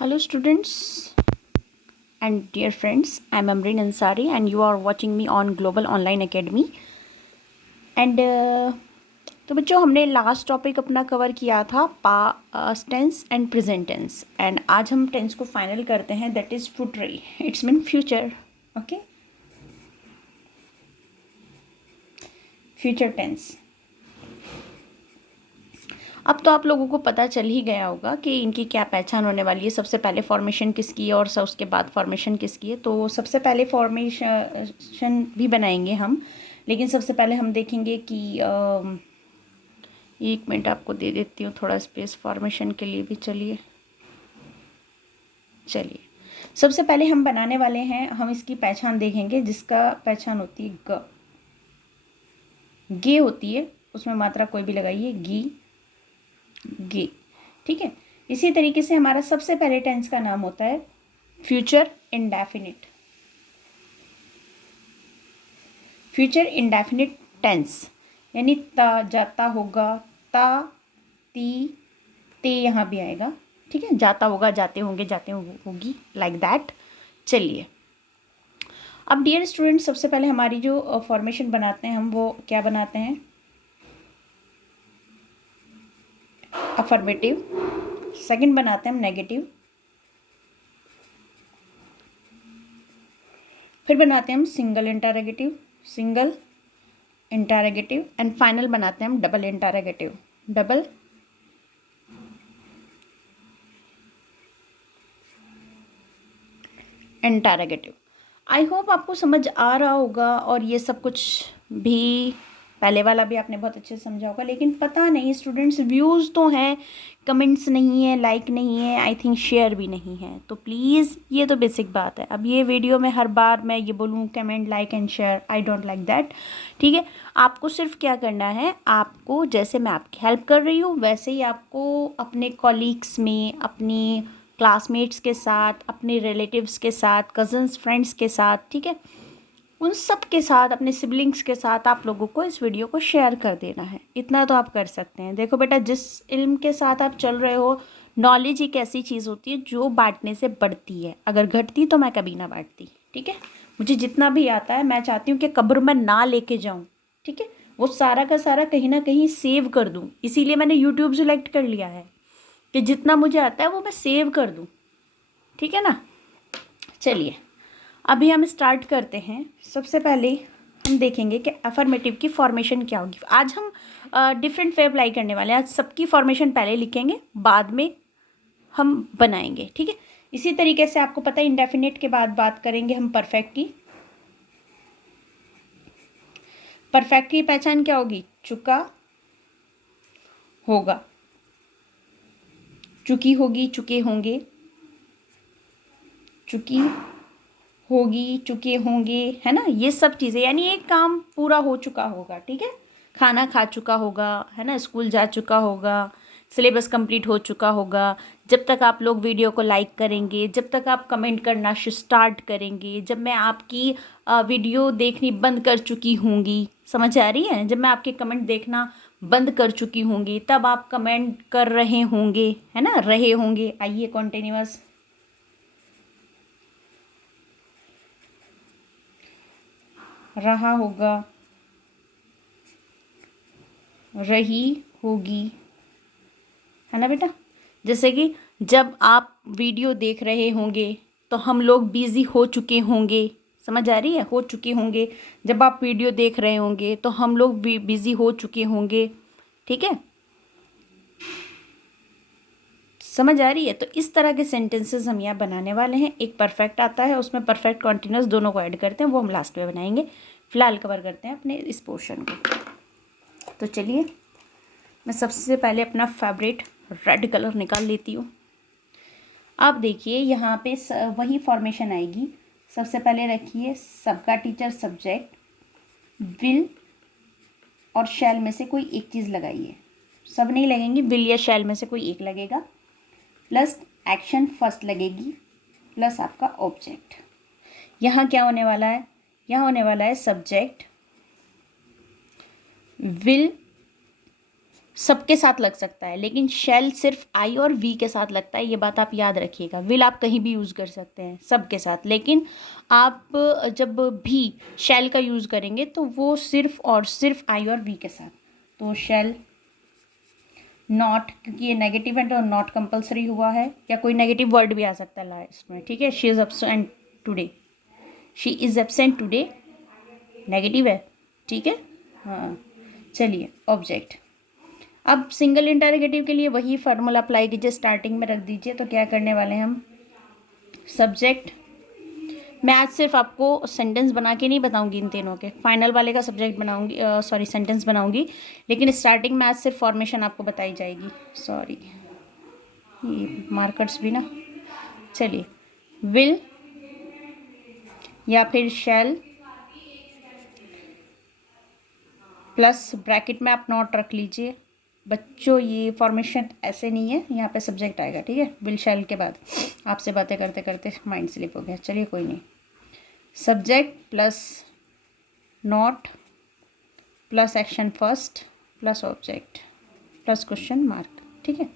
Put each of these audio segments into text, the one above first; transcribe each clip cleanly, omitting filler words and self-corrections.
Hello, students and dear friends. I'm Amreen Ansari, and you are watching me on Global Online Academy. And तो बच्चों, हमने last topic अपना cover किया था past tense and present tense, and आज हम tense को final करते हैं, that is future. It's mean future. Okay, future tense. अब तो आप लोगों को पता चल ही गया होगा कि इनकी क्या पहचान होने वाली है. सबसे पहले फॉर्मेशन किसकी है और उसके बाद फॉर्मेशन किसकी है. तो सबसे पहले फॉर्मेशन भी बनाएंगे हम, लेकिन सबसे पहले हम देखेंगे कि 1 मिनट आपको दे देती हूँ थोड़ा स्पेस फॉर्मेशन के लिए भी. चलिए सबसे पहले हम बनाने वाले हैं, हम इसकी पहचान देखेंगे जिसका पहचान होती है ग. गे होती है, उसमें मात्रा कोई भी लगाइए, गी गे. ठीक है. इसी तरीके से हमारा सबसे पहले टेंस का नाम होता है future indefinite. Future indefinite tense यानी ता जाता होगा, ता ती ते यहाँ भी आएगा. ठीक है, जाता होगा, जाते होंगे, जाते होगी, लाइक दैट. चलिए अब डियर स्टूडेंट, सबसे पहले हमारी जो फॉर्मेशन बनाते हैं हम, वो क्या बनाते हैं? अफर्मेटिव. सेकंड बनाते हैं हम नेगेटिव. फिर बनाते हैं हम सिंगल इंटरोगेटिव, एंड फाइनल बनाते हैं हम double interrogative, double interrogative. I hope आपको समझ आ रहा होगा, और ये सब कुछ भी पहले वाला भी आपने बहुत अच्छे से समझा होगा. लेकिन पता नहीं स्टूडेंट्स, व्यूज़ तो हैं, कमेंट्स नहीं है, लाइक नहीं है, आई थिंक शेयर भी नहीं है. तो प्लीज़, ये तो बेसिक बात है. अब ये वीडियो में हर बार मैं ये बोलूँ comment, like and share, I don't like that. ठीक है, आपको सिर्फ क्या करना है, आपको जैसे मैं आपकी हेल्प कर रही हूँ वैसे ही आपको अपने कॉलीग्स में, अपनी क्लासमेट्स के साथ, अपने रिलेटिव्स के साथ, कज़न्स, फ्रेंड्स के साथ, ठीक है, उन सब के साथ, अपने सिबलिंग्स के साथ आप लोगों को इस वीडियो को शेयर कर देना है. इतना तो आप कर सकते हैं. देखो बेटा, जिस इल्म के साथ आप चल रहे हो, नॉलेज एक ऐसी चीज़ होती है जो बांटने से बढ़ती है. अगर घटती तो मैं कभी ना बांटती. ठीक है, मुझे जितना भी आता है मैं चाहती हूँ कि कब्र में ना लेके जाऊँ. ठीक है, वो सारा का सारा कहीं ना कहीं सेव कर दूँ. इसीलिए मैंने यूट्यूब सेलेक्ट कर लिया है कि जितना मुझे आता है वो मैं सेव कर दूँ. ठीक है ना. चलिए अभी हम स्टार्ट करते हैं. सबसे पहले हम देखेंगे कि अफर्मेटिव की फॉर्मेशन क्या होगी. आज हम डिफरेंट वे अप्लाई करने वाले हैं. आज सबकी फॉर्मेशन पहले लिखेंगे, बाद में हम बनाएंगे. ठीक है, इसी तरीके से आपको पता है इंडेफिनिट के बाद बात करेंगे हम परफेक्ट की. परफेक्ट की पहचान क्या होगी? चुका होगा, चुकी होगी, चुके होंगे, चुकी होगी, चुके होंगे, है ना. ये सब चीज़ें यानी एक काम पूरा हो चुका होगा. ठीक है, खाना खा चुका होगा, है ना, स्कूल जा चुका होगा, सिलेबस कंप्लीट हो चुका होगा. जब तक आप लोग वीडियो को लाइक करेंगे, जब तक आप कमेंट करना स्टार्ट करेंगे, जब मैं आपकी वीडियो देखनी बंद कर चुकी होंगी, समझ आ रही है, जब मैं आपके कमेंट देखना बंद कर चुकी होंगी, तब आप कमेंट कर रहे होंगे, है ना, रहे होंगे. आइए कॉन्टिन्यूअस. रहा होगा, रही होगी, है ना बेटा. जैसे कि जब आप वीडियो देख रहे होंगे तो हम लोग बिज़ी हो चुके होंगे. समझ आ रही है, हो चुके होंगे. जब आप वीडियो देख रहे होंगे तो हम लोग बिज़ी हो चुके होंगे. ठीक है, समझ आ रही है. तो इस तरह के सेंटेंसेस हम यहाँ बनाने वाले हैं. एक परफेक्ट आता है, उसमें परफेक्ट कॉन्टिन्यूस दोनों को ऐड करते हैं, वो हम लास्ट में बनाएंगे. फिलहाल कवर करते हैं अपने इस पोर्शन को. तो चलिए मैं सबसे पहले अपना फेवरेट रेड कलर निकाल लेती हूँ. आप देखिए यहाँ पे वही फॉर्मेशन आएगी. सबसे पहले रखिए सबका टीचर, सब्जेक्ट, विल और शैल में से कोई एक चीज़ लगाइए. सब नहीं लगेंगी, विल या शैल में से कोई एक लगेगा, प्लस एक्शन फर्स्ट लगेगी, प्लस आपका ऑब्जेक्ट. यहाँ क्या होने वाला है? यहाँ होने वाला है सब्जेक्ट, विल, सबके साथ लग सकता है, लेकिन शैल सिर्फ आई और वी के साथ लगता है, ये बात आप याद रखिएगा। विल आप कहीं भी यूज़ कर सकते हैं सबके साथ, लेकिन आप जब भी शैल का यूज़ करेंगे तो वो सिर्फ और सिर्फ आई और वी के साथ। तो शैल नॉट, क्योंकि ये नेगेटिव है तो नॉट कंपलसरी हुआ है, या कोई नेगेटिव वर्ड भी आ सकता है लास्ट में, ठीक है। She is absent today, she is absent today negative है, ठीक है। हाँ, चलिए ऑब्जेक्ट। अब सिंगल इंटरोगेटिव के लिए वही फार्मूला अप्लाई कीजिए, स्टार्टिंग में रख दीजिए। तो क्या करने वाले हैं हम, सब्जेक्ट। मैं आज सिर्फ आपको सेंटेंस बना के नहीं बताऊंगी, इन तीनों के फाइनल वाले का सब्जेक्ट बनाऊंगी, सॉरी सेंटेंस बनाऊंगी, लेकिन स्टार्टिंग में आज सिर्फ फॉर्मेशन आपको बताई जाएगी। सॉरी, ये मार्कर्स भी ना। चलिए, विल या फिर शैल प्लस ब्रैकेट में आप नॉट रख लीजिए। बच्चों ये फॉर्मेशन ऐसे नहीं है, यहाँ पे सब्जेक्ट आएगा, ठीक है। विल शैल के बाद आपसे बातें करते करते माइंड स्लिप हो गया, चलिए कोई नहीं। Subject plus not plus action first plus object plus question mark, ठीक है।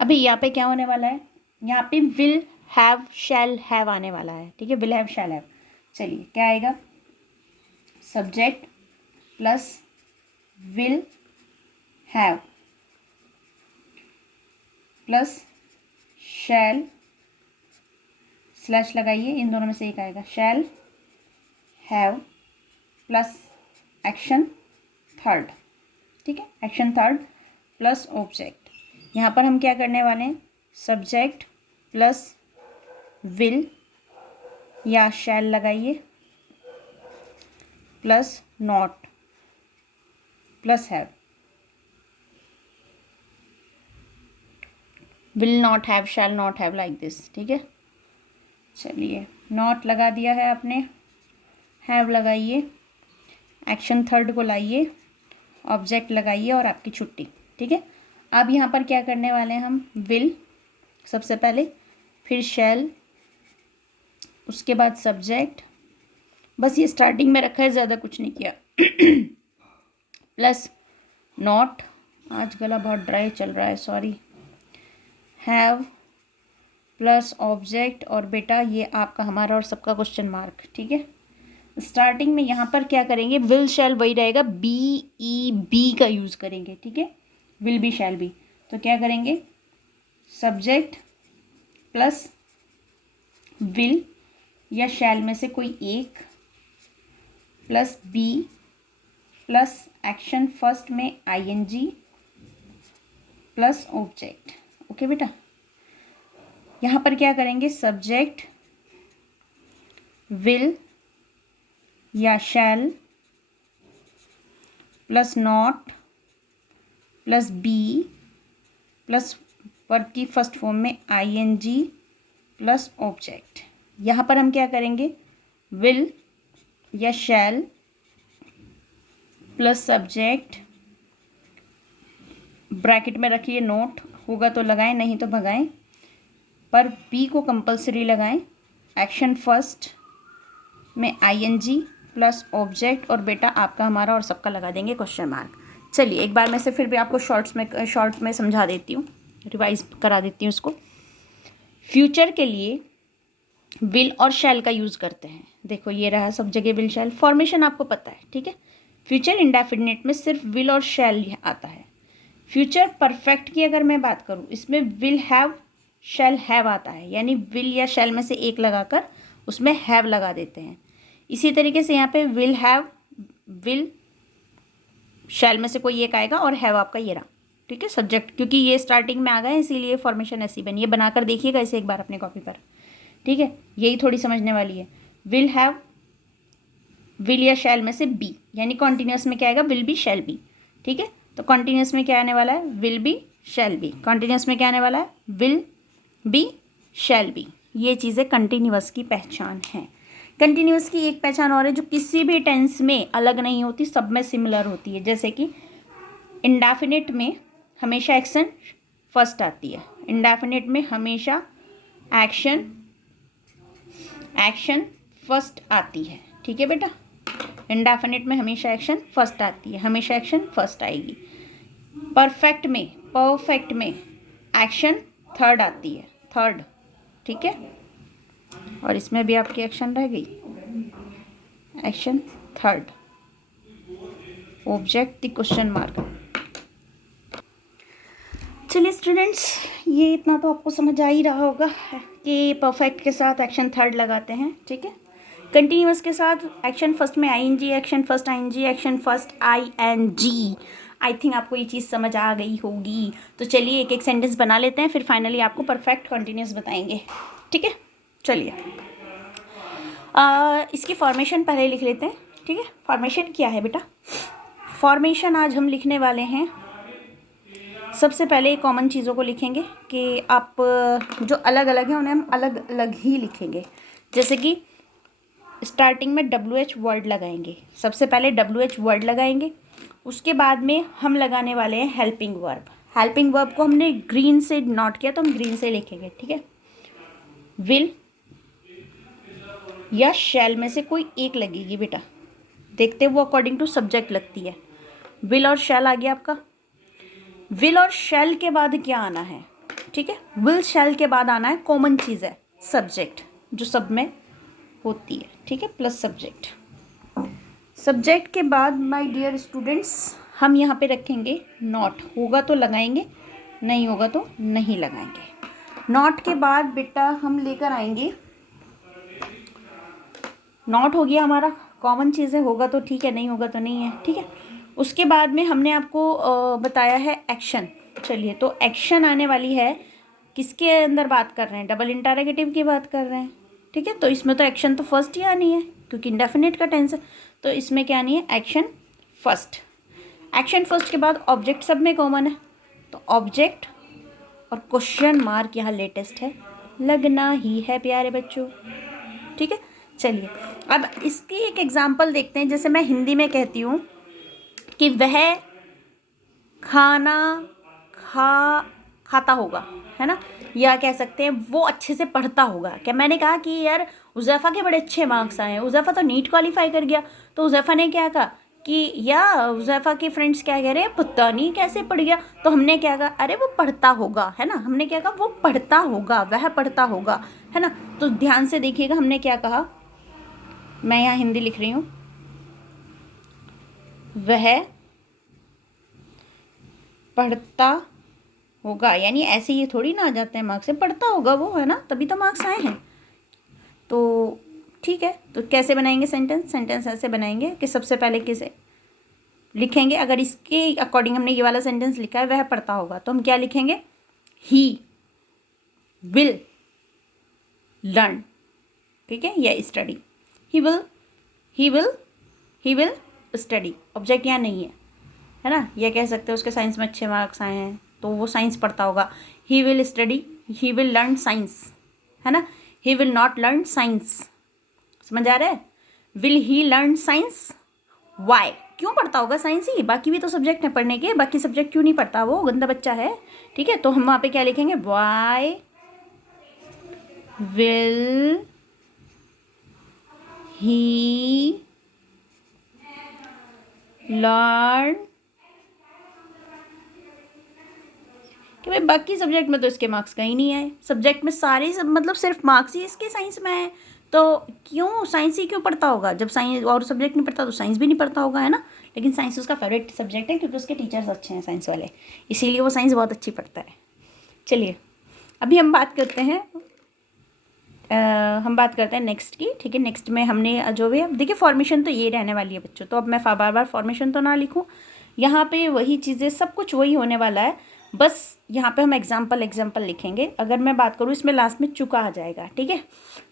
अभी यहाँ पे क्या होने वाला है, यहाँ पे विल हैव शैल हैव आने वाला है, ठीक है। विल हैव शैल हैव, चलिए क्या आएगा, subject plus will have plus shall, slash लगाइए, इन दोनों में से एक आएगा, shall have plus action third, ठीक है। Action third plus object. यहाँ पर हम क्या करने वाले हैं, सब्जेक्ट प्लस विल या शैल लगाइए plus not plus have, will not have, shall not have, like this, ठीक है। चलिए, नॉट लगा दिया है आपने, हैव लगाइए, एक्शन थर्ड को लाइए, ऑब्जेक्ट लगाइए और आपकी छुट्टी, ठीक है। अब यहाँ पर क्या करने वाले हैं हम, विल सबसे पहले, फिर शैल, उसके बाद सब्जेक्ट, बस ये स्टार्टिंग में रखा है, ज़्यादा कुछ नहीं किया प्लस नॉट, आज गला बहुत ड्राई चल रहा है, सॉरी, हैव प्लस ऑब्जेक्ट, और बेटा ये आपका हमारा और सबका क्वेश्चन मार्क, ठीक है। स्टार्टिंग में यहाँ पर क्या करेंगे, विल शैल वही रहेगा, बी ई बी का यूज़ करेंगे, ठीक है। विल बी शैल बी, तो क्या करेंगे, सब्जेक्ट प्लस विल या शैल में से कोई एक plus be plus action first में आईएनजी प्लस ऑब्जेक्ट, ओके बेटा। यहाँ पर क्या करेंगे, सब्जेक्ट विल या shall plus not plus be plus verb की फर्स्ट फॉर्म में आईएनजी प्लस ऑब्जेक्ट। यहाँ पर हम क्या करेंगे, विल या शैल प्लस सब्जेक्ट, ब्रैकेट में रखिए, नोट होगा तो लगाएं, नहीं तो भगाएं, पर बी को कंपलसरी लगाएं, एक्शन फर्स्ट में आईएनजी प्लस ऑब्जेक्ट, और बेटा आपका हमारा और सबका लगा देंगे क्वेश्चन मार्क। चलिए एक बार मैं से फिर भी आपको शॉर्ट में समझा देती हूँ, रिवाइज करा देती हूँ इसको। फ्यूचर के लिए विल और शैल का यूज़ करते हैं, देखो ये रहा सब जगह विल शैल, फॉर्मेशन आपको पता है, ठीक है। फ्यूचर इंडेफिनिट में सिर्फ विल और शैल आता है। फ्यूचर परफेक्ट की अगर मैं बात करूँ, इसमें विल हैव शैल हैव आता है, यानी विल या शैल में से एक लगाकर उसमें हैव लगा देते हैं। इसी तरीके से यहाँ पे विल हैव, विल शैल में से कोई एक आएगा और हैव आपका ये रहा, ठीक है, सब्जेक्ट, क्योंकि ये स्टार्टिंग में आ गए इसीलिए फॉर्मेशन ऐसी बनी है। बनाकर देखिएगा इसे एक बार अपने कॉपी पर, ठीक है, यही थोड़ी समझने वाली है। विल हैव, विल या शैल में से बी, यानी कॉन्टिन्यूस में क्या आएगा, विल बी शैल बी, ठीक है। तो कॉन्टिन्यूस में क्या आने वाला है, will be shall be, continuous में क्या आने वाला है, विल बी शैल बी। ये चीज़ें कंटिन्यूस की पहचान है। कंटिन्यूस की एक पहचान और है जो किसी भी टेंस में अलग नहीं होती, सब में सिमिलर होती है। जैसे कि इंडेफिनिट में हमेशा एक्शन फर्स्ट आती है, इंडेफिनिट में हमेशा एक्शन फर्स्ट आती है, ठीक है बेटा। इंडेफिनिट में हमेशा एक्शन फर्स्ट आती है, हमेशा एक्शन फर्स्ट आएगी। परफेक्ट में एक्शन थर्ड आती है, थर्ड, ठीक है। और इसमें भी आपकी एक्शन रह गई, action third, object the question mark. चलिए स्टूडेंट्स, ये इतना तो आपको समझ आ ही रहा होगा कि परफेक्ट के साथ एक्शन थर्ड लगाते हैं, ठीक है। कंटिन्यूअस के साथ एक्शन फर्स्ट में ING, action first ING, action first ING. I think आपको ये चीज़ समझ आ गई होगी। तो चलिए एक एक सेंटेंस बना लेते हैं, फिर फाइनली आपको परफेक्ट कंटिन्यूअस बताएंगे, ठीक है। चलिए इसकी फॉर्मेशन पहले लिख लेते हैं, ठीक है। फॉर्मेशन क्या है बेटा? फॉर्मेशन आज हम लिखने वाले हैं, सबसे पहले कॉमन चीज़ों को लिखेंगे कि आप जो अलग अलग हैं उन्हें हम अलग अलग ही लिखेंगे। जैसे कि स्टार्टिंग में WH वर्ड लगाएंगे, सबसे पहले WH वर्ड लगाएंगे। उसके बाद में हम लगाने वाले हैं हेल्पिंग वर्ब। हेल्पिंग वर्ब को हमने ग्रीन से नोट किया तो हम ग्रीन से लिखेंगे, ठीक है। विल या शैल में से कोई एक लगेगी बेटा, देखते वो अकॉर्डिंग टू सब्जेक्ट लगती है। विल और शैल आ गया आपका। विल और शैल के बाद क्या आना है, ठीक है। विल शैल के बाद आना है, कॉमन चीज़ है, सब्जेक्ट, जो सब में होती है, ठीक है, प्लस सब्जेक्ट। सब्जेक्ट के बाद माय डियर स्टूडेंट्स हम यहाँ पे रखेंगे नॉट, होगा तो लगाएंगे, नहीं होगा तो नहीं लगाएंगे। नॉट के बाद बेटा हम लेकर आएंगे, नॉट हो गया हमारा, कॉमन चीज़ें, होगा तो ठीक है, नहीं होगा तो नहीं है, ठीक है। उसके बाद में हमने आपको बताया है एक्शन। चलिए तो एक्शन आने वाली है, किसके अंदर बात कर रहे हैं? डबल इंटरोगेटिव की बात कर रहे हैं, ठीक है। तो इसमें तो एक्शन तो फर्स्ट ही आनी है क्योंकि इंडेफिनिट का टेंस है, तो इसमें क्या आनी है? Action first. एक्शन फर्स्ट के बाद ऑब्जेक्ट सब में कॉमन है, तो ऑब्जेक्ट और क्वेश्चन मार्क यहाँ लेटेस्ट है, लगना ही है प्यारे बच्चों, ठीक है। चलिए अब इसकी एक एग्जांपल देखते हैं। जैसे मैं हिंदी में कहती हूँ कि वह खाना खाता होगा, है ना, या कह सकते हैं वो अच्छे से पढ़ता होगा। क्या मैंने कहा कि यार उज़ैफ़ा के बड़े अच्छे मार्क्स आए हैं, उज़ैफ़ा तो नीट क्वालिफाई कर गया, तो उज़ैफ़ा ने क्या कहा कि या उज़ैफ़ा के फ्रेंड्स क्या कह रहे हैं, पता नहीं कैसे पढ़ गया, तो हमने क्या कहा, अरे वो पढ़ता होगा, है ना। हमने क्या कहा, वो पढ़ता होगा, वह पढ़ता होगा, है ना। तो ध्यान से देखिएगा हमने क्या कहा, मैं यहाँ हिंदी लिख रही हूँ, वह पढ़ता होगा, यानी ऐसे ये थोड़ी ना आ जाते हैं मार्क्स से, पढ़ता होगा वो, है ना, तभी तो मार्क्स आए हैं। तो ठीक है, तो कैसे बनाएंगे सेंटेंस? सेंटेंस ऐसे बनाएंगे कि सबसे पहले किसे लिखेंगे, अगर इसके अकॉर्डिंग हमने ये वाला सेंटेंस लिखा है वह पढ़ता होगा, तो हम क्या लिखेंगे? ही विल लर्न, ठीक है, या study. He will he will study, object यहाँ नहीं है ना। यह कह सकते हैं उसके साइंस में अच्छे मार्क्स आए हैं तो वो साइंस पढ़ता होगा। He will study, he will learn science, है ना। He will not learn science, समझ आ रहा है? Will he learn science, why, क्यों पढ़ता होगा साइंस ही, बाकी भी तो सब्जेक्ट है पढ़ने के, बाकी सब्जेक्ट क्यों नहीं पढ़ता, वो गंदा बच्चा है, ठीक है। तो हम वहाँ पे क्या लिखेंगे? वाई विल ही लर्न, कि भाई बाकी सब्जेक्ट में तो इसके मार्क्स कहीं नहीं आए, सब्जेक्ट में सारे सब मतलब सिर्फ मार्क्स ही इसके साइंस में आए, तो क्यों साइंस ही क्यों पढ़ता होगा? जब साइंस और सब्जेक्ट नहीं पढ़ता तो साइंस भी नहीं पढ़ता होगा, है ना। लेकिन साइंस उसका फेवरेट सब्जेक्ट है क्योंकि उसके टीचर्स अच्छे हैं साइंस वाले, इसीलिए वो साइंस बहुत अच्छी पढ़ता है। चलिए अभी हम बात करते हैं नेक्स्ट की, ठीक है। नेक्स्ट में हमने जो भी, अब देखिए फॉर्मेशन तो ये रहने वाली है बच्चों, तो अब मैं बार बार फॉर्मेशन तो ना लिखूँ, यहाँ पे वही चीज़ें सब कुछ वही होने वाला है, बस यहाँ पे हम एग्जाम्पल लिखेंगे। अगर मैं बात करूँ इसमें लास्ट में चुका आ जाएगा, ठीक है।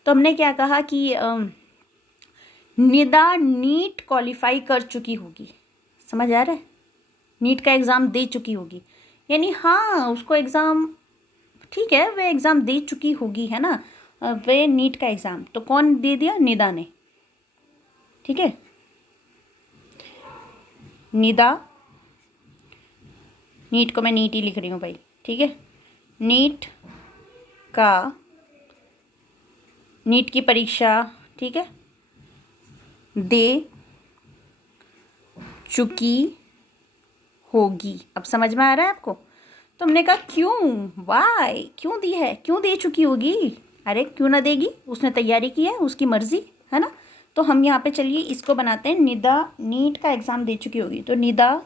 तो हमने क्या कहा कि निदा नीट क्वालिफाई कर चुकी होगी, समझ आ रहा है, नीट का एग्ज़ाम दे चुकी होगी, यानी हाँ उसको एग्ज़ाम, ठीक है, वह एग्ज़ाम दे चुकी होगी, है ना, वे नीट का एग्ज़ाम, तो कौन दे दिया? निदा ने, ठीक है। निदा, नीट को मैं नीट ही लिख रही हूँ भाई, ठीक है। नीट का, नीट की परीक्षा, ठीक है, दे चुकी होगी। अब समझ में आ रहा है आपको? तो हमने कहा क्यों, वाई, क्यों दी है, क्यों दे चुकी होगी, अरे क्यों ना देगी, उसने तैयारी की है, उसकी मर्जी है ना। तो हम यहाँ पे चलिए इसको बनाते हैं, निदा नीट का एग्ज़ाम दे चुकी होगी, तो निदा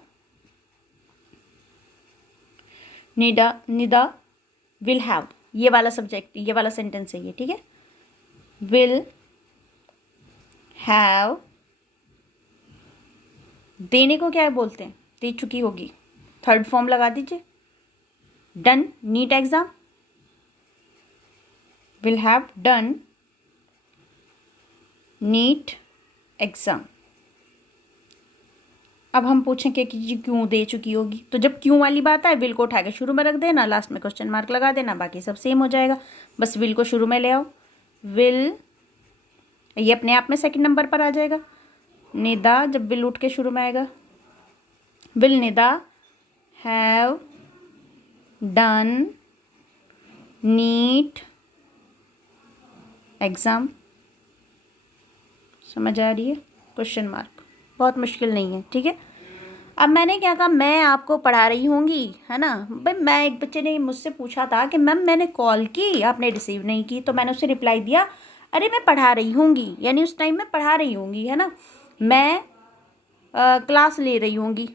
निदा निदा विल हैव, ये वाला सब्जेक्ट, ये वाला सेंटेंस है ये, ठीक है। विल हैव, देने को क्या बोलते हैं, दे चुकी होगी, थर्ड फॉर्म लगा दीजिए, done NEET exam, will have done NEET exam. अब हम पूछेंगे कि जी क्यों दे चुकी होगी, तो जब क्यों वाली बात आए विल को उठा के शुरू में रख देना, लास्ट में क्वेश्चन मार्क लगा देना, बाकी सब सेम हो जाएगा, बस विल को शुरू में ले आओ। विल, ये अपने आप में सेकंड नंबर पर आ जाएगा। निदा, जब विल उठ के शुरू में आएगा, will Nida have done NEET exam. समझ आ रही है? क्वेश्चन मार्क, बहुत मुश्किल नहीं है, ठीक है। अब मैंने क्या कहा, मैं आपको पढ़ा रही होंगी, है ना भाई। मैं, एक बच्चे ने मुझसे पूछा था कि मैम मैंने कॉल की, आपने रिसीव नहीं की, तो मैंने उसे रिप्लाई दिया, अरे मैं पढ़ा रही होंगी, यानी उस टाइम मैं पढ़ा रही होंगी, है ना, मैं क्लास ले रही होंगी,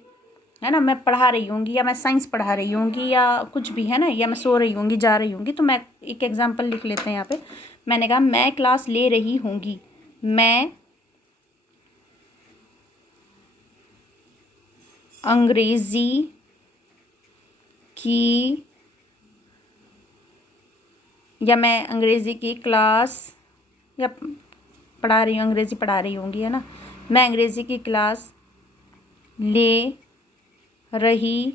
है ना, मैं पढ़ा रही होंगी, या मैं साइंस पढ़ा रही होंगी, या कुछ भी, है ना, या मैं सो रही होंगी, जा रही होंगी। तो मैं एक एग्जांपल लिख लेते हैं यहाँ पे। मैंने कहा मैं क्लास ले रही होंगी, मैं अंग्रेज़ी की, या मैं अंग्रेज़ी की क्लास, या पढ़ा रही हूँ, अंग्रेज़ी पढ़ा रही होंगी, है ना, मैं अंग्रेज़ी की क्लास ले रही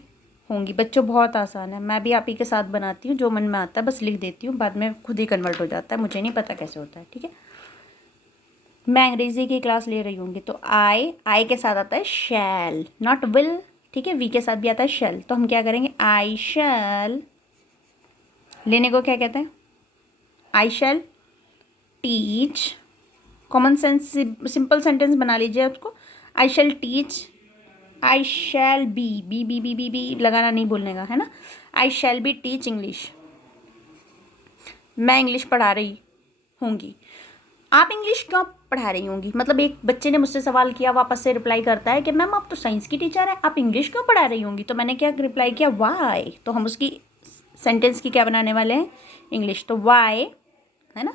होंगी। बच्चों बहुत आसान है, मैं भी आप ही के साथ बनाती हूँ, जो मन में आता है बस लिख देती हूँ, बाद में खुद ही कन्वर्ट हो जाता है, मुझे नहीं पता कैसे होता है, ठीक है। मैं अंग्रेज़ी की क्लास ले रही होंगी, तो आई के साथ आता है शैल, नॉट विल, ठीक है। वी के साथ भी आता है शैल, तो हम क्या करेंगे, आई शैल, लेने को क्या कहते हैं, I shall teach, common sense simple sentence बना लीजिए उसको, आई shall teach, I shall be लगाना नहीं भूलने का, है ना। आई शैल बी टीच इंग्लिश, मैं इंग्लिश पढ़ा रही होंगी। आप इंग्लिश क्यों पढ़ा रही होंगी, मतलब एक बच्चे ने मुझसे सवाल किया, वापस से रिप्लाई करता है कि मैम आप तो साइंस की टीचर हैं, आप इंग्लिश क्यों पढ़ा रही होंगी। तो मैंने क्या रिप्लाई किया, वाई, तो हम उसकी सेंटेंस की क्या बनाने वाले हैं, इंग्लिश, तो वाई, है ना,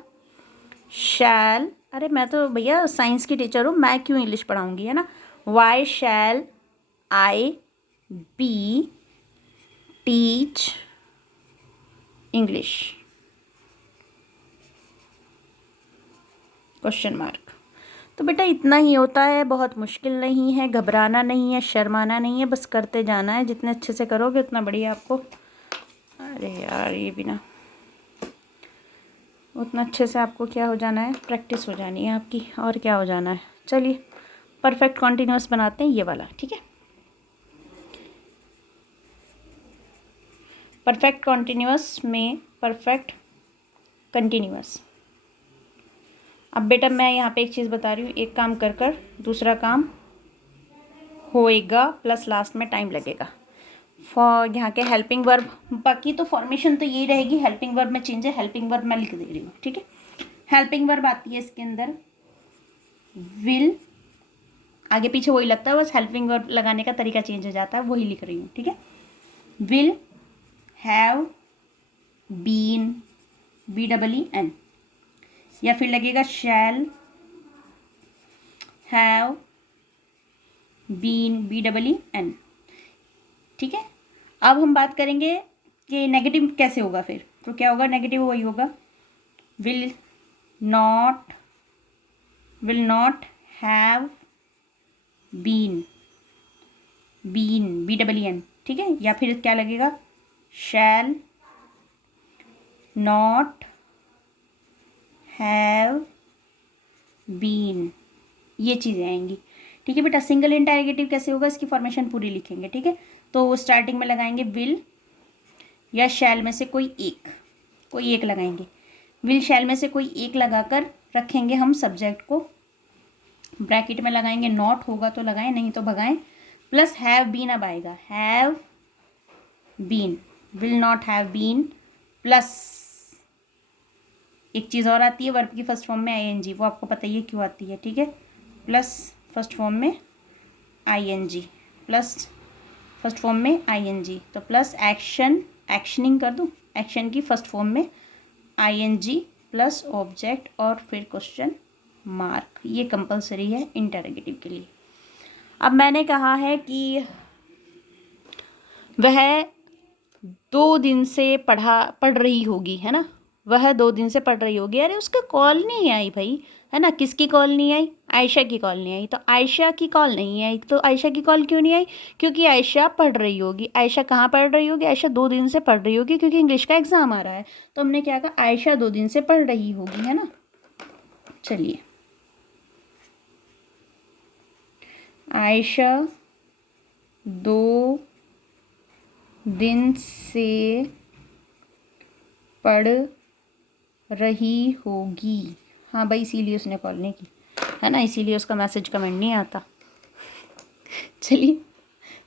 शैल, अरे मैं तो भैया साइंस की टीचर हूँ, मैं क्यों इंग्लिश पढ़ाऊँगी, है ना। Why shall I be teach English, question mark. तो बेटा इतना ही होता है, बहुत मुश्किल नहीं है, घबराना नहीं है, शर्माना नहीं है, बस करते जाना है, जितने अच्छे से करोगे उतना बढ़िया आपको। अरे यार ये भी ना, उतना अच्छे से आपको क्या हो जाना है, प्रैक्टिस हो जानी है आपकी, और क्या हो जाना है। चलिए परफेक्ट कॉन्टिन्यूअस बनाते हैं, ये वाला, ठीक है। परफेक्ट कॉन्टिन्यूअस में परफेक्ट कंटिन्यूअस। अब बेटा मैं यहाँ पे एक चीज़ बता रही हूँ, एक काम कर कर दूसरा काम होएगा, प्लस लास्ट में टाइम लगेगा। फॉर यहाँ के हेल्पिंग वर्ब, बाकी तो फॉर्मेशन तो यही रहेगी, हेल्पिंग वर्ब में चेंज है, हेल्पिंग वर्ब मैं लिख दे रही हूँ, ठीक है। हेल्पिंग वर्ब आती है इसके अंदर विल, आगे पीछे वही लगता है, बस हेल्पिंग वर्ब लगाने का तरीका चेंज हो जाता है, वही लिख रही हूँ, ठीक है। विल हैव बीन, BEEN, या फिर लगेगा शैल हैव बीन, BEEN, ठीक है। अब हम बात करेंगे कि नेगेटिव कैसे होगा फिर, तो क्या होगा, नेगेटिव वही होगा, will not have been, BEEN, ठीक है। या फिर क्या लगेगा, शैल नॉट हैव बीन, ये चीज़ें आएंगी, ठीक है बेटा। सिंगल इंटरोगेटिव कैसे होगा, इसकी फॉर्मेशन पूरी लिखेंगे, ठीक है। तो स्टार्टिंग में लगाएंगे विल या शैल में से कोई एक लगाएंगे, विल शैल में से कोई एक लगाकर रखेंगे हम सब्जेक्ट को, ब्रैकेट में लगाएंगे, नॉट होगा तो लगाएं, नहीं तो भगाएं, प्लस हैव बीन अब आएगा, have been, will not have been, plus एक चीज़ और आती है वर्ब की फर्स्ट फॉर्म में आईएनजी, वो आपको पता ही है क्यों आती है, ठीक है। प्लस फर्स्ट फॉर्म में आईएनजी, प्लस फर्स्ट फॉर्म में आईएनजी, तो प्लस एक्शन, एक्शनिंग कर दूँ, एक्शन की फर्स्ट फॉर्म में आईएनजी प्लस ऑब्जेक्ट और फिर क्वेश्चन मार्क, ये कंपलसरी है इंटरोगेटिव के लिए। अब मैंने कहा है कि वह 2 दिन से पढ़ रही होगी, है ना, वह 2 दिन से पढ़ रही होगी। अरे उसका कॉल नहीं आई भाई, है ना, किसकी कॉल नहीं आई, आयशा की कॉल नहीं आई, तो आयशा की कॉल नहीं आई, तो आयशा की कॉल क्यों नहीं आई, क्योंकि आयशा पढ़ रही होगी। आयशा कहाँ पढ़ रही होगी, आयशा 2 दिन से पढ़ रही होगी, क्योंकि इंग्लिश का एग्ज़ाम आ रहा है, तो हमने क्या कहा, आयशा 2 दिन से पढ़ रही होगी, है ना। चलिए, आयशा 2 दिन से पढ़ रही होगी। हाँ भाई, इसीलिए उसने कॉल नहीं की, है ना, इसीलिए उसका मैसेज कमेंट नहीं आता। चलिए,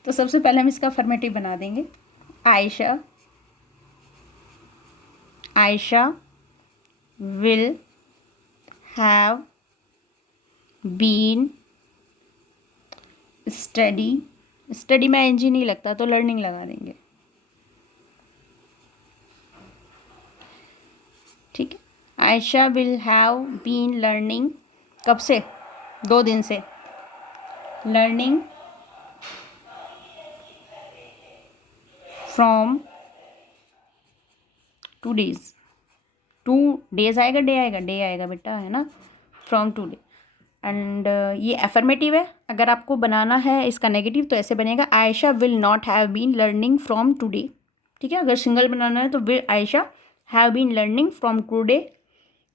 तो सबसे पहले हम इसका अफर्मेटिव बना देंगे। Ayesha, Ayesha will have been study, study में एनजी नहीं लगता तो लर्निंग लगा देंगे, ठीक है। Ayesha will have been learning, कब से, 2 दिन से, लर्निंग फ्रॉम 2 डेज, 2 डेज आएगा, डे आएगा, डे आएगा बेटा, है ना, फ्रॉम 2 डे। एंड ये अफर्मेटिव है। अगर आपको बनाना है इसका नेगेटिव तो ऐसे बनेगा, Ayesha will not have been learning from today, ठीक है। अगर सिंगल बनाना है तो will Ayesha have been learning from today,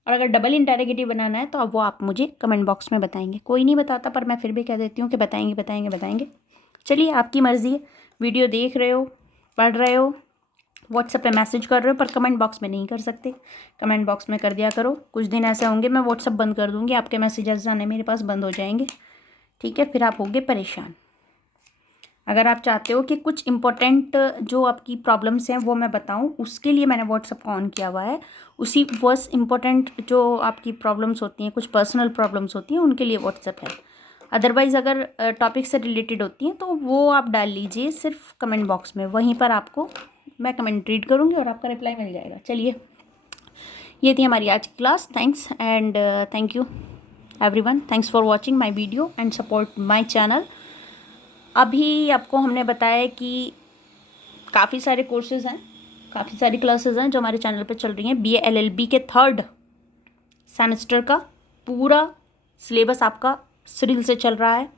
और अगर डबल इंटरोगेटिव बनाना है तो अब वो आप मुझे कमेंट बॉक्स में बताएंगे। कोई नहीं बताता, पर मैं फिर भी कह देती हूँ कि बताएंगे बताएंगे बताएंगे। चलिए, आपकी मर्ज़ी है, वीडियो देख रहे हो, पढ़ रहे हो, व्हाट्सएप पे मैसेज कर रहे हो, पर कमेंट बॉक्स में नहीं कर सकते, कमेंट बॉक्स में कर दिया करो। कुछ दिन ऐसे होंगे मैं व्हाट्सएप बंद कर दूँगी, आपके मैसेजेस आने मेरे पास बंद हो जाएंगे, ठीक है, फिर आप होगे परेशान। अगर आप चाहते हो कि कुछ इम्पोर्टेंट जो आपकी प्रॉब्लम्स हैं वो मैं बताऊं, उसके लिए मैंने व्हाट्सएप को ऑन किया हुआ है। उसी बस इम्पोर्टेंट जो आपकी प्रॉब्लम्स होती हैं, कुछ पर्सनल प्रॉब्लम्स होती हैं, उनके लिए व्हाट्सएप है। अदरवाइज़ अगर टॉपिक से रिलेटेड होती हैं तो वो आप डाल लीजिए सिर्फ कमेंट बॉक्स में, वहीं पर आपको मैं कमेंट रीड करूँगी और आपका रिप्लाई मिल जाएगा। चलिए, ये थी हमारी आज की class. Thanks and thank you everyone, thanks for watching my video and support my channel. अभी आपको हमने बताया कि काफ़ी सारे कोर्सेज़ हैं, काफ़ी सारी क्लासेस हैं जो हमारे चैनल पे चल रही हैं। BA LLB के 3rd सेमेस्टर का पूरा सिलेबस आपका सिरिल से चल रहा है।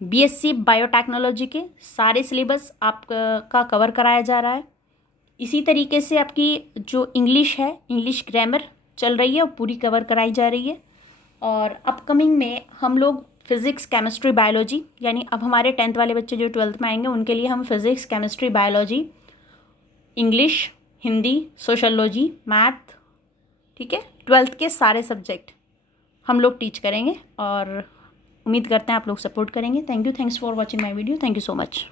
BSc बायोटेक्नोलॉजी के सारे सिलेबस आपका कवर कराया जा रहा है। इसी तरीके से आपकी जो इंग्लिश है, इंग्लिश ग्रामर चल रही है, वो पूरी कवर कराई जा रही है। और अपकमिंग में हम लोग फिज़िक्स, केमिस्ट्री, बायोलॉजी, यानी अब हमारे 10th वाले बच्चे जो 12th में आएंगे उनके लिए हम physics, chemistry, biology, English, Hindi, sociology, math, ठीक है, 12th के सारे सब्जेक्ट हम लोग टीच करेंगे और उम्मीद करते हैं आप लोग सपोर्ट करेंगे। Thank you, thanks for watching my video, thank you so much.